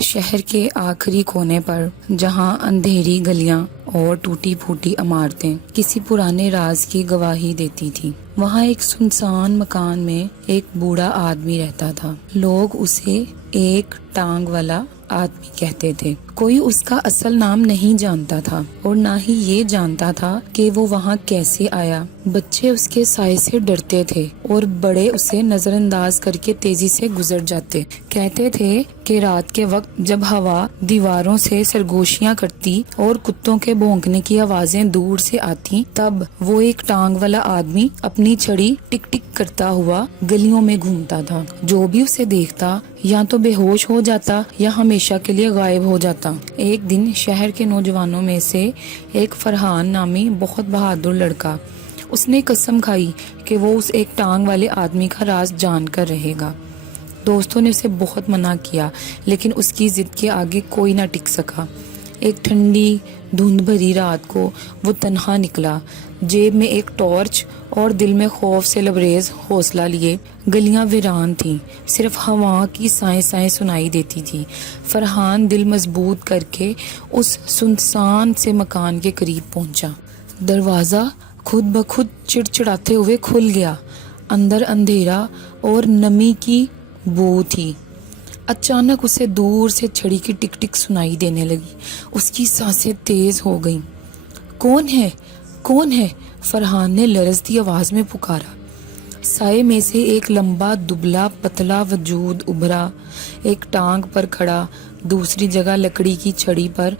شہر کے آخری کونے پر جہاں اندھیری گلیاں اور ٹوٹی پھوٹی عمارتیں کسی پرانے راز کی گواہی دیتی تھی، وہاں ایک سنسان مکان میں ایک بوڑھا آدمی رہتا تھا۔ لوگ اسے ایک ٹانگ والا آدمی کہتے تھے۔ کوئی اس کا اصل نام نہیں جانتا تھا اور نہ ہی یہ جانتا تھا کہ وہ وہاں کیسے آیا۔ بچے اس کے سائے سے ڈرتے تھے اور بڑے اسے نظر انداز کر کے تیزی سے گزر جاتے۔ کہتے تھے کہ رات کے وقت جب ہوا دیواروں سے سرگوشیاں کرتی اور کتوں کے بھونکنے کی آوازیں دور سے آتی، تب وہ ایک ٹانگ والا آدمی اپنی چھڑی ٹک ٹک کرتا ہوا گلیوں میں گھومتا تھا۔ جو بھی اسے دیکھتا یا تو بے ہوش ہو جاتا یا ہمیشہ کے لیے غائب ہو جاتا۔ ایک دن شہر کے نوجوانوں میں سے ایک فرحان نامی بہت بہادر لڑکا، اس نے قسم کھائی کہ وہ اس ایک ٹانگ والے آدمی کا راز جان کر رہے گا۔ دوستوں نے اسے بہت منع کیا، لیکن اس کی ضد کے آگے کوئی نہ ٹک سکا۔ ایک ٹھنڈی دھند بھری رات کو وہ تنہا نکلا، جیب میں ایک ٹارچ اور دل میں خوف سے لبریز حوصلہ لیے۔ گلیاں ویران تھیں، صرف ہوا کی سائیں سائیں سنائی دیتی تھی۔ فرحان دل مضبوط کر کے اس سنسان سے مکان کے قریب پہنچا۔ دروازہ خود بخود چڑچڑاتے ہوئے کھل گیا۔ اندر اندھیرا اور نمی کی بو تھی۔ اچانک اسے دور سے چھڑی کی ٹک ٹک سنائی دینے لگی۔ اس کی سانسیں تیز ہو گئیں۔ کون ہے؟ کون ہے؟ فرحان نے لرزتی آواز میں پکارا۔ سائے میں سے ایک لمبا دبلا پتلا وجود ابھرا، ایک ٹانگ پر کھڑا، دوسری جگہ لکڑی کی چھڑی پر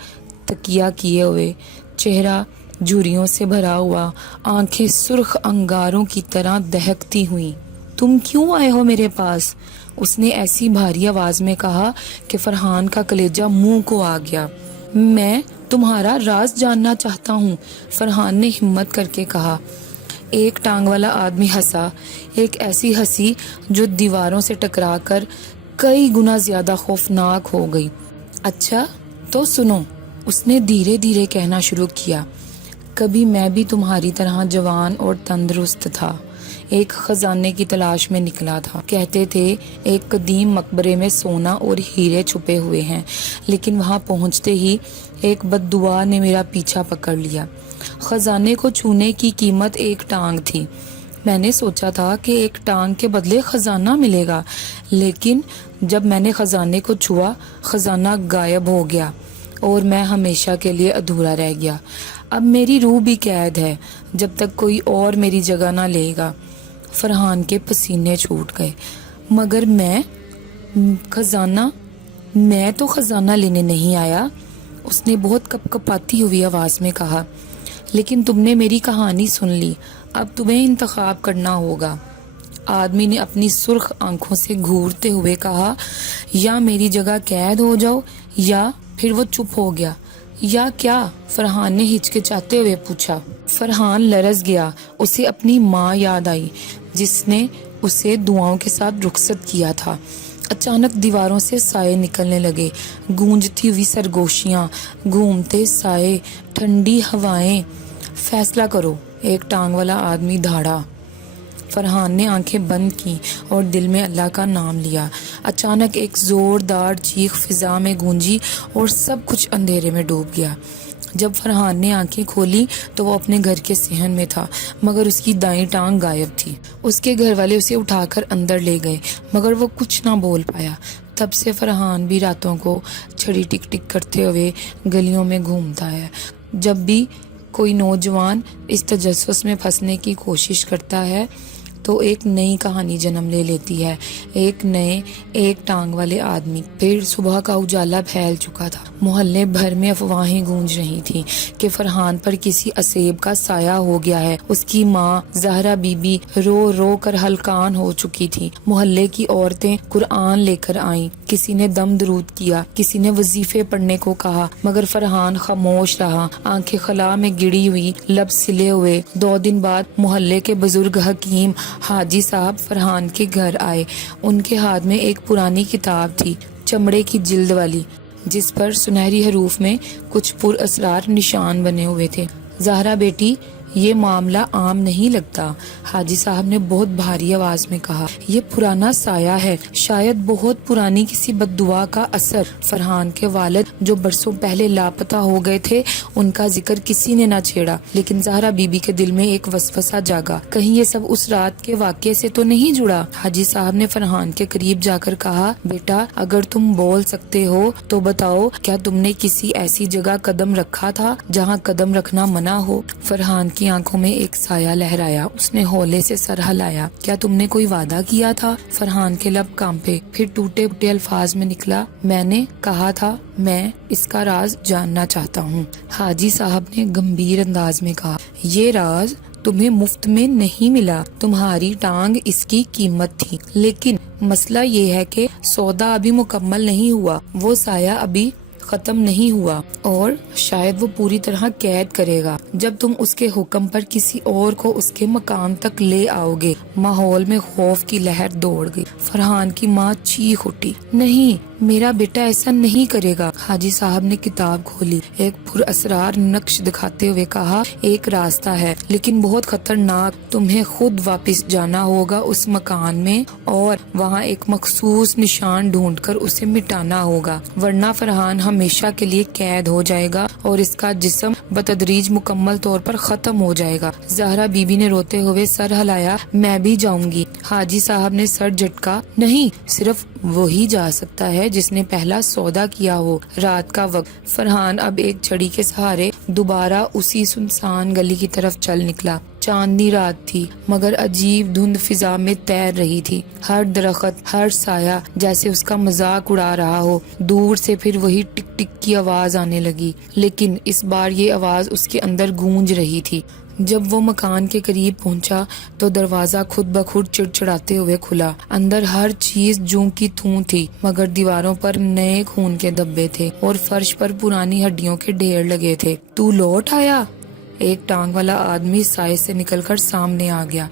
تکیہ کیے ہوئے، چہرہ جھریوں سے بھرا ہوا، آنکھیں سرخ انگاروں کی طرح دہکتی ہوئیں۔ تم کیوں آئے ہو میرے پاس؟ اس نے ایسی بھاری آواز میں کہا کہ فرحان کا کلیجہ منہ کو آ گیا۔ میں تمہارا راز جاننا چاہتا ہوں، فرحان نے ہمت کر کے کہا۔ ایک ٹانگ والا آدمی ہنسا، ایک ایسی ہنسی جو دیواروں سے ٹکرا کر کئی گنا زیادہ خوفناک ہو گئی۔ اچھا تو سنو، اس نے دھیرے دھیرے کہنا شروع کیا۔ کبھی میں بھی تمہاری طرح جوان اور تندرست تھا، ایک خزانے کی تلاش میں نکلا تھا۔ کہتے تھے ایک قدیم مقبرے میں سونا اور ہیرے چھپے ہوئے ہیں، لیکن وہاں پہنچتے ہی ایک بد دعا نے میرا پیچھا پکڑ لیا۔ خزانے کو چھونے کی قیمت ایک ٹانگ تھی۔ میں نے سوچا تھا کہ ایک ٹانگ کے بدلے خزانہ ملے گا، لیکن جب میں نے خزانے کو چھوا، خزانہ غائب ہو گیا اور میں ہمیشہ کے لیے ادھورا رہ گیا۔ اب میری روح بھی قید ہے جب تک کوئی اور میری جگہ نہ لے گا۔ فرحان کے پسینے چھوٹ گئے۔ مگر میں تو خزانہ لینے نہیں آیا، اس نے بہت کپ کپاتی ہوئی آواز میں کہا۔ لیکن تم نے میری کہانی سن لی، اب تمہیں انتخاب کرنا ہوگا۔ آدمی نے اپنی سرخ آنکھوں سے گھورتے ہوئے کہا، یا میری جگہ قید ہو جاؤ، یا پھر وہ چپ ہو گیا۔ یا کیا؟ فرحان نے ہچکچاتے ہوئے پوچھا۔ فرحان لرز گیا، اسے اپنی ماں یاد آئی جس نے اسے دعاؤں کے ساتھ رخصت کیا تھا۔ اچانک دیواروں سے سائے نکلنے لگے، گونجتی ہوئی سرگوشیاں، گھومتے سائے، ٹھنڈی ہوائیں۔ فیصلہ کرو، ایک ٹانگ والا آدمی دھاڑا۔ فرحان نے آنکھیں بند کی اور دل میں اللہ کا نام لیا۔ اچانک ایک زوردار چیخ فضا میں گونجی اور سب کچھ اندھیرے میں ڈوب گیا۔ جب فرحان نے آنکھیں کھولی تو وہ اپنے گھر کے صحن میں تھا، مگر اس کی دائیں ٹانگ غائب تھی۔ اس کے گھر والے اسے اٹھا کر اندر لے گئے، مگر وہ کچھ نہ بول پایا۔ تب سے فرحان بھی راتوں کو چھڑی ٹک ٹک کرتے ہوئے گلیوں میں گھومتا ہے۔ جب بھی کوئی نوجوان اس تجسس میں پھنسنے کی کوشش کرتا ہے تو ایک نئی کہانی جنم لے لیتی ہے، ایک ٹانگ والے آدمی۔ پھر صبح کا اجالا پھیل چکا تھا، محلے بھر میں افواہیں گونج رہی تھیں کہ فرحان پر کسی اسیب کا سایہ ہو گیا ہے۔ اس کی ماں زہرا بی بی رو رو کر ہلکان ہو چکی تھی۔ محلے کی عورتیں قرآن لے کر آئیں، کسی نے دم درود کیا، کسی نے وظیفے پڑھنے کو کہا، مگر فرحان خاموش رہا، آنکھیں خلا میں گڑی ہوئی، لب سلے ہوئے۔ 2 دن بعد محلے کے بزرگ حکیم حاجی صاحب فرحان کے گھر آئے۔ ان کے ہاتھ میں ایک پرانی کتاب تھی، چمڑے کی جلد والی، جس پر سنہری حروف میں کچھ پر اسرار نشان بنے ہوئے تھے۔ زہرا بیٹی، یہ معاملہ عام نہیں لگتا۔ حاجی صاحب نے بہت بھاری آواز میں کہا، یہ پرانا سایہ ہے، شاید بہت پرانی کسی بد دعا کا اثر۔ فرحان کے والد جو برسوں پہلے لاپتہ ہو گئے تھے، ان کا ذکر کسی نے نہ چھیڑا، لیکن زہرا بی بی کے دل میں ایک وسوسہ جاگا، کہیں یہ سب اس رات کے واقعے سے تو نہیں جڑا۔ حاجی صاحب نے فرحان کے قریب جا کر کہا، بیٹا اگر تم بول سکتے ہو تو بتاؤ، کیا تم نے کسی ایسی جگہ قدم رکھا تھا جہاں قدم رکھنا منع ہو؟ فرحان کی آنکھوں میں ایک سایہ لہرایا، اس نے ہولے سے سر ہلایا۔ کیا تم نے کوئی وعدہ کیا تھا؟ فرحان کے لب کانپے، پھر ٹوٹے پھوٹے الفاظ میں نکلا، میں نے کہا تھا میں اس کا راز جاننا چاہتا ہوں۔ حاجی صاحب نے گمبھیر انداز میں کہا، یہ راز تمہیں مفت میں نہیں ملا، تمہاری ٹانگ اس کی قیمت تھی، لیکن مسئلہ یہ ہے کہ سودا ابھی مکمل نہیں ہوا، وہ سایہ ابھی ختم نہیں ہوا اور شاید وہ پوری طرح قید کرے گا جب تم اس کے حکم پر کسی اور کو اس کے مقام تک لے آؤ گے۔ ماحول میں خوف کی لہر دوڑ گئی۔ فرحان کی ماں چیخ اٹھی، نہیں، میرا بیٹا ایسا نہیں کرے گا۔ حاجی صاحب نے کتاب کھولی، ایک پر اسرار نقش دکھاتے ہوئے کہا، ایک راستہ ہے لیکن بہت خطرناک، تمہیں خود واپس جانا ہوگا اس مکان میں اور وہاں ایک مخصوص نشان ڈھونڈ کر اسے مٹانا ہوگا، ورنہ فرحان ہمیشہ کے لیے قید ہو جائے گا اور اس کا جسم بتدریج مکمل طور پر ختم ہو جائے گا۔ زہرا بی بی نے روتے ہوئے سر ہلایا، میں بھی جاؤں گی۔ حاجی صاحب نے سر جھٹکا، نہیں، صرف وہی جا سکتا ہے جس نے پہلا سودا کیا ہو۔ رات کا وقت، فرحان اب ایک چھڑی کے سہارے دوبارہ اسی سنسان گلی کی طرف چل نکلا۔ چاندنی رات تھی مگر عجیب دھند فضا میں تیر رہی تھی، ہر درخت، ہر سایہ جیسے اس کا مذاق اڑا رہا ہو۔ دور سے پھر وہی ٹک ٹک کی آواز آنے لگی، لیکن اس بار یہ آواز اس کے اندر گونج رہی تھی۔ جب وہ مکان کے قریب پہنچا تو دروازہ خود بخود چڑچڑاتے ہوئے کھلا۔ اندر ہر چیز جوں کی توں تھی، مگر دیواروں پر نئے خون کے دھبے تھے اور فرش پر پرانی ہڈیوں کے ڈھیر لگے تھے۔ تو لوٹ آیا؟ ایک ٹانگ والا آدمی سائے سے نکل کر سامنے آ گیا۔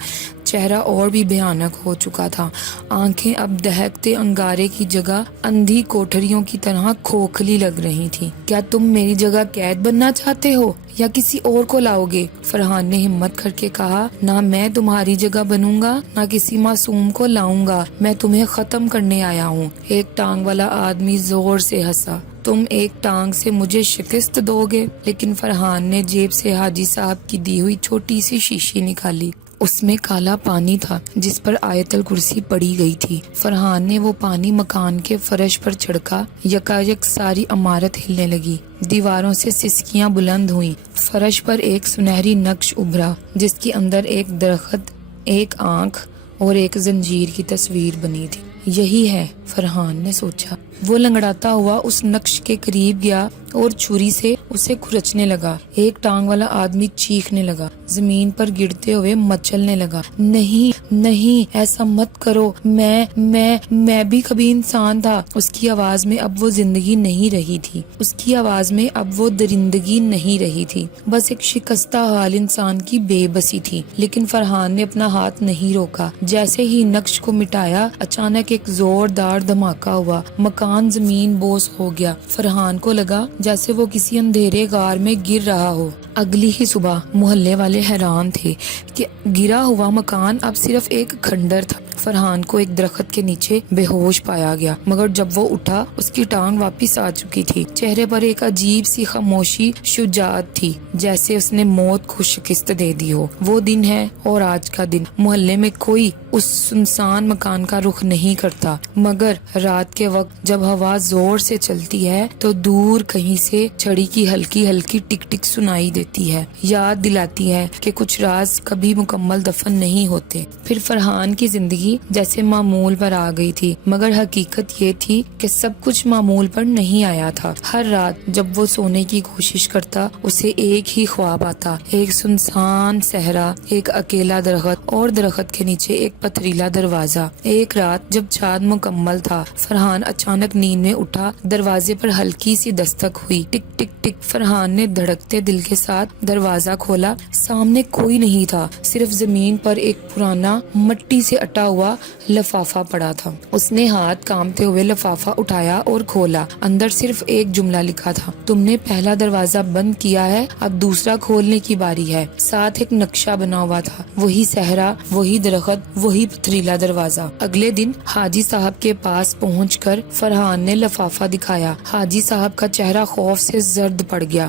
چہرہ اور بھی بھیانک ہو چکا تھا، آنکھیں اب دہکتے انگارے کی جگہ اندھی کوٹھریوں کی طرح کھوکھلی لگ رہی تھی۔ کیا تم میری جگہ قید بننا چاہتے ہو یا کسی اور کو لاؤ گے؟ فرحان نے ہمت کر کے کہا، نہ میں تمہاری جگہ بنوں گا نہ کسی معصوم کو لاؤں گا، میں تمہیں ختم کرنے آیا ہوں۔ ایک ٹانگ والا آدمی زور سے ہنسا، تم ایک ٹانگ سے مجھے شکست دو گے؟ لیکن فرحان نے جیب سے حاجی صاحب کی دی ہوئی چھوٹی سی شیشی نکالی، اس میں کالا پانی تھا جس پر آیت الکرسی پڑی گئی تھی۔ فرحان نے وہ پانی مکان کے فرش پر چھڑکا، یکایک ساری عمارت ہلنے لگی، دیواروں سے سسکیاں بلند ہوئیں، فرش پر ایک سنہری نقش ابھرا جس کے اندر ایک درخت، ایک آنکھ اور ایک زنجیر کی تصویر بنی تھی۔ یہی ہے، فرحان نے سوچا۔ وہ لنگڑاتا ہوا اس نقش کے قریب گیا اور چھری سے اسے کھرچنے لگا۔ ایک ٹانگ والا آدمی چیخنے لگا، زمین پر گرتے ہوئے مچلنے لگا، نہیں نہیں، ایسا مت کرو، میں بھی کبھی انسان تھا۔ اس کی آواز میں اب وہ زندگی نہیں رہی تھی، اس کی آواز میں اب وہ درندگی نہیں رہی تھی، بس ایک شکستہ حال انسان کی بے بسی تھی۔ لیکن فرحان نے اپنا ہاتھ نہیں روکا۔ جیسے ہی نقش کو مٹایا، اچانک ایک زوردار دھماکہ ہوا، مکان زمین بوس ہو گیا۔ فرحان کو لگا جیسے وہ کسی اندھیرے غار میں گر رہا ہو۔ اگلی ہی صبح محلے والے حیران تھے کہ گرا ہوا مکان اب صرف ایک کھنڈر تھا۔ فرحان کو ایک درخت کے نیچے بے ہوش پایا گیا، مگر جب وہ اٹھا اس کی ٹانگ واپس آ چکی تھی۔ چہرے پر ایک عجیب سی خاموشی، شجاعت تھی، جیسے اس نے موت کو شکست دے دی ہو۔ وہ دن ہے اور آج کا دن محلے میں کوئی اس سنسان مکان کا رخ نہیں کرتا، مگر رات کے وقت جب ہوا زور سے چلتی ہے تو دور کہیں سے چھڑی کی ہلکی ہلکی ٹک ٹک سنائی دیتی ہے، یاد دلاتی ہے کہ کچھ راز کبھی مکمل دفن نہیں ہوتے۔ پھر فرحان کی زندگی جیسے معمول پر آ گئی تھی، مگر حقیقت یہ تھی کہ سب کچھ معمول پر نہیں آیا تھا۔ ہر رات جب وہ سونے کی کوشش کرتا، اسے ایک ہی خواب آتا، ایک سنسان صحرا، ایک اکیلا درخت اور درخت کے نیچے ایک پتھریلا دروازہ۔ ایک رات جب چاند مکمل تھا، فرحان اچانک نیند میں اٹھا، دروازے پر ہلکی سی دستک ہوئی۔ ٹک ٹک ٹک۔ فرحان نے دھڑکتے دل کے ساتھ دروازہ کھولا۔ سامنے کوئی نہیں تھا، صرف زمین پر ایک پرانا مٹی سے اٹا ہوا لفافہ پڑا تھا۔ اس نے ہاتھ کانپتے ہوئے لفافہ اٹھایا اور کھولا۔ اندر صرف ایک جملہ لکھا تھا، تم نے پہلا دروازہ بند کیا ہے، اب دوسرا کھولنے کی باری ہے۔ ساتھ ایک نقشہ بنا ہوا تھا، وہی صحرا، وہی درخت، وہی پتھریلا دروازہ۔ اگلے دن حاجی صاحب کے پاس پہنچ کر فرحان نے لفافہ دکھایا۔ حاجی صاحب کا چہرہ خوف سے زرد پڑ گیا۔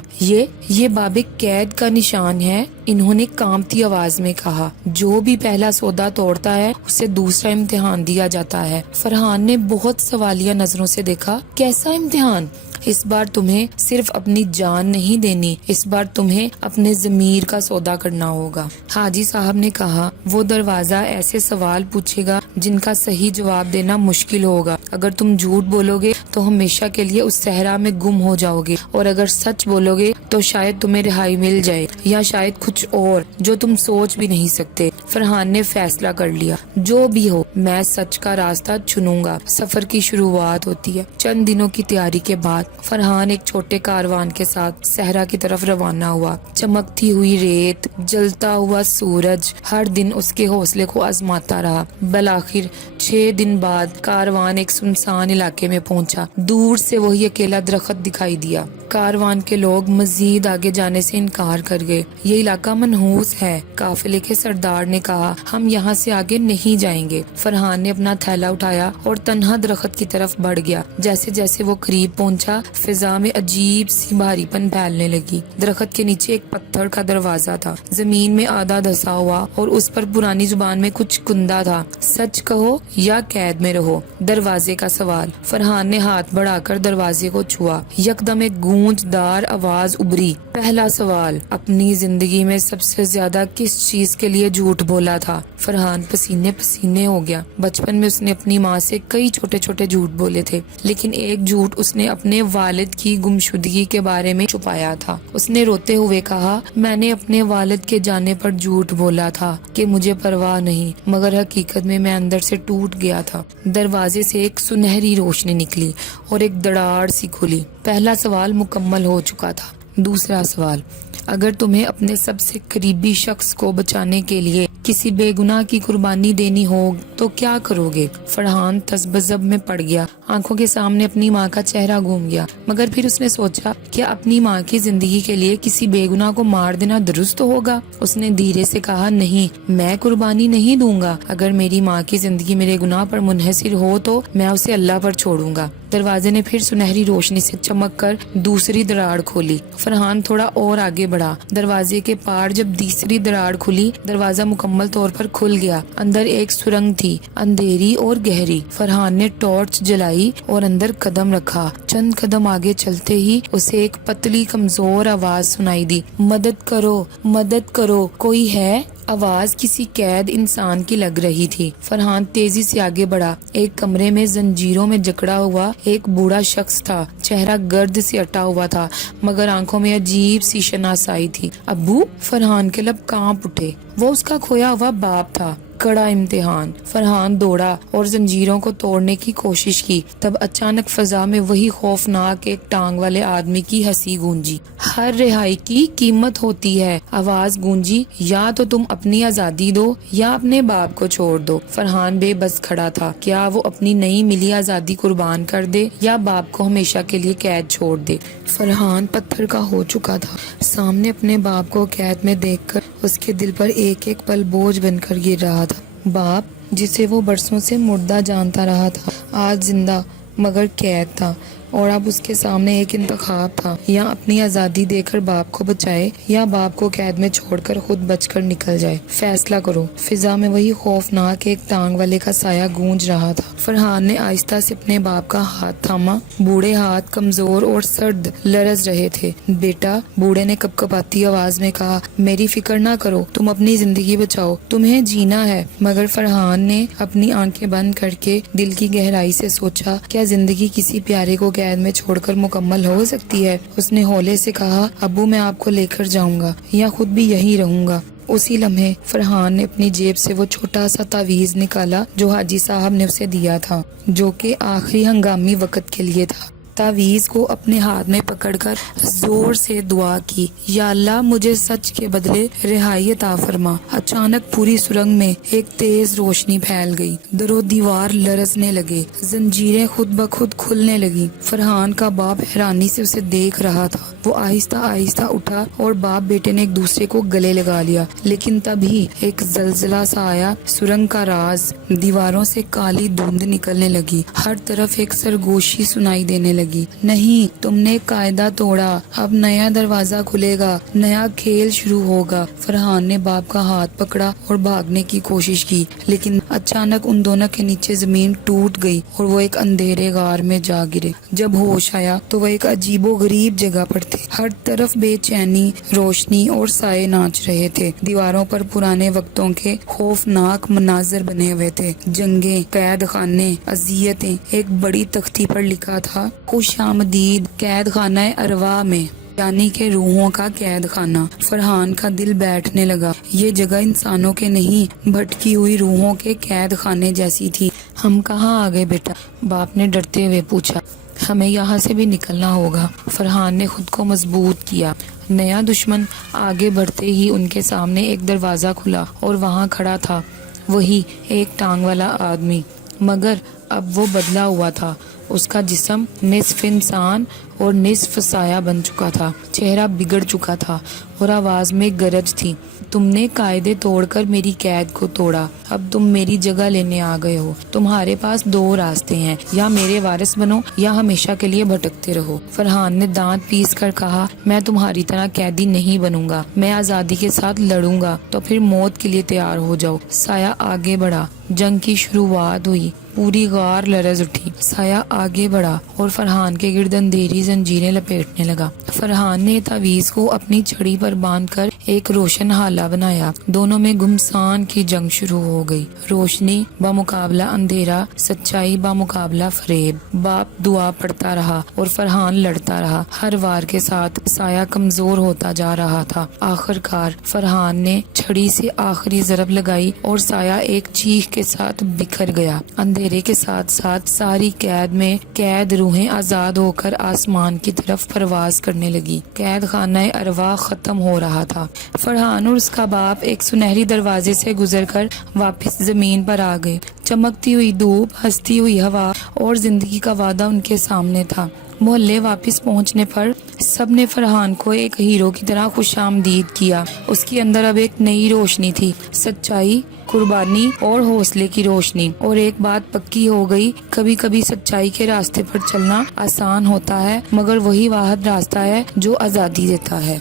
یہ باب قید کا نشان ہے، انہوں نے کانپتی آواز میں کہا۔ جو بھی پہلا سودا توڑتا ہے اسے دوسرا امتحان دیا جاتا ہے۔ فرحان نے بہت سوالیہ نظروں سے دیکھا۔ کیسا امتحان؟ اس بار تمہیں صرف اپنی جان نہیں دینی، اس بار تمہیں اپنے ضمیر کا سودا کرنا ہوگا۔ حاجی صاحب نے کہا، وہ دروازہ ایسے سوال پوچھے گا جن کا صحیح جواب دینا مشکل ہوگا۔ اگر تم جھوٹ بولو گے تو ہمیشہ کے لیے اس صحرا میں گم ہو جاؤ گے، اور اگر سچ بولو گے تو شاید تمہیں رہائی مل جائے، یا شاید کچھ اور جو تم سوچ بھی نہیں سکتے۔ فرحان نے فیصلہ کر لیا، جو بھی ہو میں سچ کا راستہ چنوں گا۔ سفر کی شروعات ہوتی ہے۔ چند دنوں کی تیاری کے بعد فرحان ایک چھوٹے کاروان کے ساتھ صحرا کی طرف روانہ ہوا۔ چمکتی ہوئی ریت، جلتا ہوا سورج ہر دن اس کے حوصلے کو آزماتا رہا۔ بالآخر 6 دن بعد کاروان ایک سنسان علاقے میں پہنچا۔ دور سے وہی اکیلا درخت دکھائی دیا۔ کاروان کے لوگ مزید آگے جانے سے انکار کر گئے۔ یہ علاقہ منحوس ہے، قافلے کے سردار نے کہا، ہم یہاں سے آگے نہیں جائیں گے۔ فرحان نے اپنا تھیلا اٹھایا اور تنہا درخت کی طرف بڑھ گیا۔ جیسے جیسے وہ قریب پہنچا، فضا میں عجیب سی بھاری پن پھیلنے لگی۔ درخت کے نیچے ایک پتھر کا دروازہ تھا، زمین میں آدھا دھسا ہوا، اور اس پر پرانی زبان میں کچھ کندہ تھا، سچ کہو یا قید میں رہو۔ دروازے کا سوال۔ فرحان نے ہاتھ بڑھا کر دروازے کو چھوا۔ یکدم ایک گونج دار آواز ابھری۔ پہلا سوال، اپنی زندگی میں سب سے زیادہ کس چیز کے لیے جھوٹ بولا تھا؟ فرحان پسینے پسینے ہو گیا۔ بچپن میں اس نے اپنی ماں سے کئی چھوٹے چھوٹے جھوٹ بولے تھے، لیکن ایک جھوٹ اس نے اپنے والد کی گمشدگی کے بارے میں چھپایا تھا۔ اس نے روتے ہوئے کہا، میں نے اپنے والد کے جانے پر جھوٹ بولا تھا کہ مجھے پرواہ نہیں، مگر حقیقت میں اندر سے ٹوٹ گیا تھا۔ دروازے سے ایک سنہری روشنی نکلی اور ایک دراڑ سی کھلی۔ پہلا سوال مکمل ہو چکا تھا۔ دوسرا سوال، اگر تمہیں اپنے سب سے قریبی شخص کو بچانے کے لیے کسی بے گناہ کی قربانی دینی ہو تو کیا کرو گے؟ فرحان تذبذب میں پڑ گیا۔ آنکھوں کے سامنے اپنی ماں کا چہرہ گھوم گیا، مگر پھر اس نے سوچا، کیا اپنی ماں کی زندگی کے لیے کسی بے گناہ کو مار دینا درست ہوگا؟ اس نے دھیرے سے کہا، نہیں، میں قربانی نہیں دوں گا۔ اگر میری ماں کی زندگی میرے گناہ پر منحصر ہو تو میں اسے اللہ پر چھوڑوں گا۔ دروازے نے پھر سنہری روشنی سے چمک کر دوسری دراڑ کھولی۔ فرحان تھوڑا اور آگے بڑھا۔ دروازے کے پار جب تیسری دراڑ کھلی، دروازہ مکمل طور پر کھل گیا۔ اندر ایک سرنگ تھی، اندھیری اور گہری۔ فرحان نے ٹارچ جلائی اور اندر قدم رکھا۔ چند قدم آگے چلتے ہی اسے ایک پتلی کمزور آواز سنائی دی، مدد کرو، مدد کرو، کوئی ہے؟ آواز کسی قید انسان کی لگ رہی تھی۔ فرحان تیزی سے آگے بڑھا۔ ایک کمرے میں زنجیروں میں جکڑا ہوا ایک بوڑھا شخص تھا۔ چہرہ گرد سے اٹا ہوا تھا، مگر آنکھوں میں عجیب سی شناسائی تھی۔ ابو؟ فرحان کے لب کانپ اٹھے۔ وہ اس کا کھویا ہوا باپ تھا۔ کڑا امتحان۔ فرحان دوڑا اور زنجیروں کو توڑنے کی کوشش کی، تب اچانک فضا میں وہی خوفناک ایک ٹانگ والے آدمی کی ہنسی گونجی۔ ہر رہائی کی قیمت ہوتی ہے، آواز گونجی، یا تو تم اپنی آزادی دو یا اپنے باپ کو چھوڑ دو۔ فرحان بے بس کھڑا تھا، کیا وہ اپنی نئی ملی آزادی قربان کر دے یا باپ کو ہمیشہ کے لیے قید چھوڑ دے؟ فرحان پتھر کا ہو چکا تھا۔ سامنے اپنے باپ کو قید میں دیکھ کر اس کے دل پر ایک ایک پل بوجھ بن کر گر رہا تھا۔ باپ جسے وہ برسوں سے مردہ جانتا رہا تھا، آج زندہ مگر قید تھا، اور اب اس کے سامنے ایک انتخاب تھا، یا اپنی آزادی دے کر باپ کو بچائے یا باپ کو قید میں چھوڑ کر خود بچ کر نکل جائے۔ فیصلہ کرو۔ فضا میں وہی خوفناک ایک ٹانگ والے کا سایہ گونج رہا تھا۔ فرحان نے آہستہ سے اپنے باپ کا ہاتھ تھاما۔ بوڑھے ہاتھ کمزور اور سرد لرز رہے تھے۔ بیٹا، بوڑھے نے کپکپاتی آواز میں کہا، میری فکر نہ کرو، تم اپنی زندگی بچاؤ، تمہیں جینا ہے۔ مگر فرحان نے اپنی آنکھیں بند کر کے دل کی گہرائی سے سوچا، کیا زندگی کسی پیارے کو قید میں چھوڑ کر مکمل ہو سکتی ہے؟ اس نے ہولے سے کہا، ابو میں آپ کو لے کر جاؤں گا یا خود بھی یہی رہوں گا۔ اسی لمحے فرحان نے اپنی جیب سے وہ چھوٹا سا تعویذ نکالا جو حاجی صاحب نے اسے دیا تھا، جو کہ آخری ہنگامی وقت کے لیے تھا۔ تعویذ کو اپنے ہاتھ میں پکڑ کر زور سے دعا کی، یا اللہ مجھے سچ کے بدلے رہائی عطا فرما۔ اچانک پوری سرنگ میں ایک تیز روشنی پھیل گئی، در و دیوار لرزنے لگے، زنجیریں خود بخود کھلنے لگی۔ فرحان کا باپ حیرانی سے اسے دیکھ رہا تھا۔ وہ آہستہ آہستہ اٹھا اور باپ بیٹے نے ایک دوسرے کو گلے لگا لیا، لیکن تبھی ایک زلزلہ سا آیا۔ سرنگ کا راز، دیواروں سے کالی دھند نکلنے لگی، ہر طرف ایک سرگوشی سنائی دینے لگی، نہیں تم نے قاعدہ توڑا، اب نیا دروازہ کھلے گا، نیا کھیل شروع ہوگا۔ فرحان نے باپ کا ہاتھ پکڑا اور بھاگنے کی کوشش کی، لیکن اچانک ان دونوں کے نیچے زمین ٹوٹ گئی اور وہ ایک اندھیرے غار میں جا گرے۔ جب ہوش آیا تو وہ ایک عجیب و غریب جگہ پر تھے، ہر طرف بے چینی، روشنی اور سائے ناچ رہے تھے۔ دیواروں پر پرانے وقتوں کے خوفناک مناظر بنے ہوئے تھے، جنگیں، قید خانے، اذیتیں۔ ایک بڑی تختی پر لکھا تھا، خوش آمدید قید خانہ ارواح میں، یعنی کہ روحوں کا قید خانہ۔ فرحان کا دل بیٹھنے لگا، یہ جگہ انسانوں کے نہیں، بھٹکی ہوئی روحوں کے قید خانے جیسی تھی۔ ہم کہاں آ گئے بیٹا؟ باپ نے ڈرتے ہوئے پوچھا۔ ہمیں یہاں سے بھی نکلنا ہوگا۔ فرحان نے خود کو مضبوط کیا۔ نیا دشمن آگے بڑھتے ہی ان کے سامنے ایک دروازہ کھلا اور وہاں کھڑا تھا وہی ایک ٹانگ والا آدمی، مگر اب وہ بدلا ہوا تھا۔ اس کا جسم نصف انسان اور نصف سایہ بن چکا تھا، چہرہ بگڑ چکا تھا اور آواز میں گرج تھی، تم نے قاعدے توڑ کر میری قید کو توڑا، اب تم میری جگہ لینے آ گئے ہو۔ تمہارے پاس دو راستے ہیں، یا میرے وارث بنو یا ہمیشہ کے لیے بھٹکتے رہو۔ فرحان نے دانت پیس کر کہا، میں تمہاری طرح قیدی نہیں بنوں گا، میں آزادی کے ساتھ لڑوں گا، تو پھر موت کے لیے تیار ہو جاؤ۔ سایہ آگے بڑھا، جنگ کی شروعات ہوئی، پوری غار لرز اٹھی۔ سایہ آگے بڑھا اور فرحان کے گرد اندھیری زنجیریں لپیٹنے لگا۔ فرحان نے تعویذ کو اپنی چھڑی پر باندھ کر ایک روشن حالہ بنایا۔ دونوں میں گھمسان کی جنگ شروع ہو گئی، روشنی بمقابلہ اندھیرا، سچائی بمقابلہ فریب۔ باپ دعا پڑھتا رہا اور فرحان لڑتا رہا، ہر وار کے ساتھ سایہ کمزور ہوتا جا رہا تھا۔ آخر کار فرحان نے چھڑی سے آخری ضرب لگائی اور سایہ ایک چیخ کے ساتھ بکھر گیا۔ اندھیرے کے ساتھ ساتھ ساری قید میں قید روحیں آزاد ہو کر آسمان کی طرف پرواز کرنے لگی۔ قید خانہ ارواح ختم ہو رہا تھا۔ فرحان اور اس کا باپ ایک سنہری دروازے سے گزر کر واپس زمین پر آ گئے۔ چمکتی ہوئی دھوپ، ہنستی ہوئی ہوا اور زندگی کا وعدہ ان کے سامنے تھا۔ محلے واپس پہنچنے پر سب نے فرحان کو ایک ہیرو کی طرح خوش آمدید کیا۔ اس کے اندر اب ایک نئی روشنی تھی، سچائی، قربانی اور حوصلے کی روشنی۔ اور ایک بات پکی ہو گئی، کبھی کبھی سچائی کے راستے پر چلنا آسان ہوتا ہے، مگر وہی واحد راستہ ہے جو آزادی دیتا ہے۔